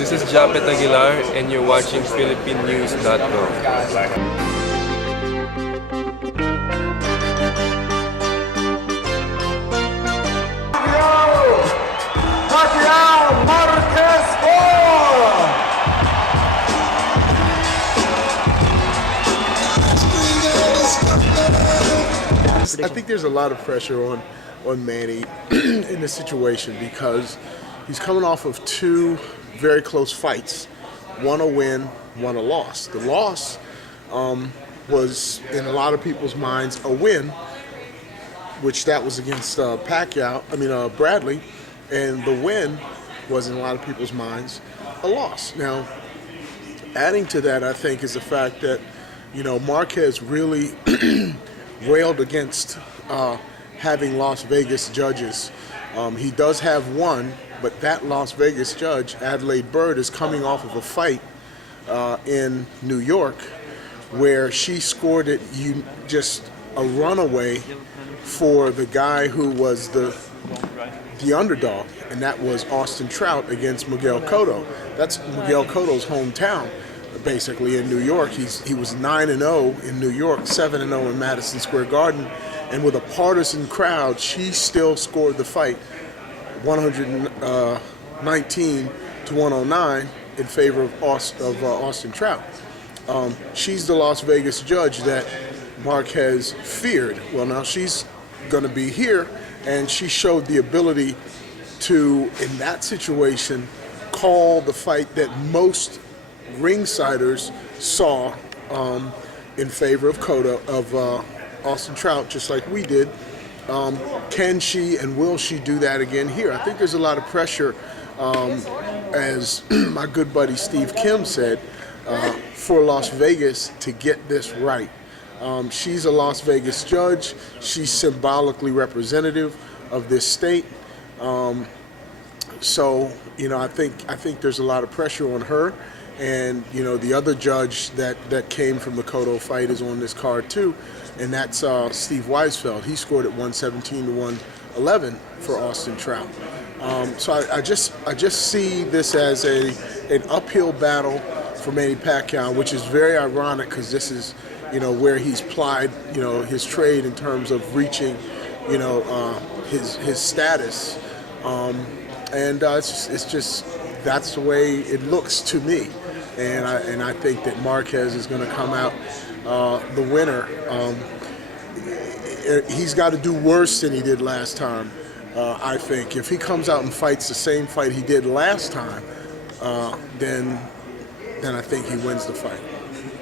This is Japet Aguilar and you're watching PhilippineNews.com. Pacquiao, Marquez I think there's a lot of pressure on Manny in this situation because he's coming off of two very close fights. One a win, one a loss. The loss was, in a lot of people's minds, a win, which that was against Bradley, and the win was, in a lot of people's minds, a loss. Now, adding to that, I think, is the fact that, Marquez really railed against having Las Vegas judges. He does have one, but that Las Vegas judge, Adelaide Bird, is coming off of a fight in New York where she scored it just a runaway for the guy who was the underdog, and that was Austin Trout against Miguel Cotto. That's Miguel Cotto's hometown, basically, in New York. He was 9-0 in New York, 7-0 in Madison Square Garden, and with a partisan crowd, she still scored the fight 119 to 109 in favor of Austin Trout. She's the Las Vegas judge that Marquez feared. Well, now she's going to be here, and she showed the ability to, in that situation, call the fight that most ringsiders saw in favor of Austin Trout, just like we did. Can she and will she do that again here? I think there's a lot of pressure, as my good buddy Steve Kim said, for Las Vegas to get this right. She's a Las Vegas judge. She's symbolically representative of this state. So, I think there's a lot of pressure on her. And, the other judge that came from the Cotto fight is on this card too, and that's Steve Weisfeld. He scored at 117 to 111 for Austin Trout. So I just see this as an uphill battle for Manny Pacquiao, which is very ironic because this is, where he's plied, his trade in terms of reaching, his status. It's just that's the way it looks to me. And I think that Marquez is going to come out the winner. He's got to do worse than he did last time, I think. If he comes out and fights the same fight he did last time, then I think he wins the fight.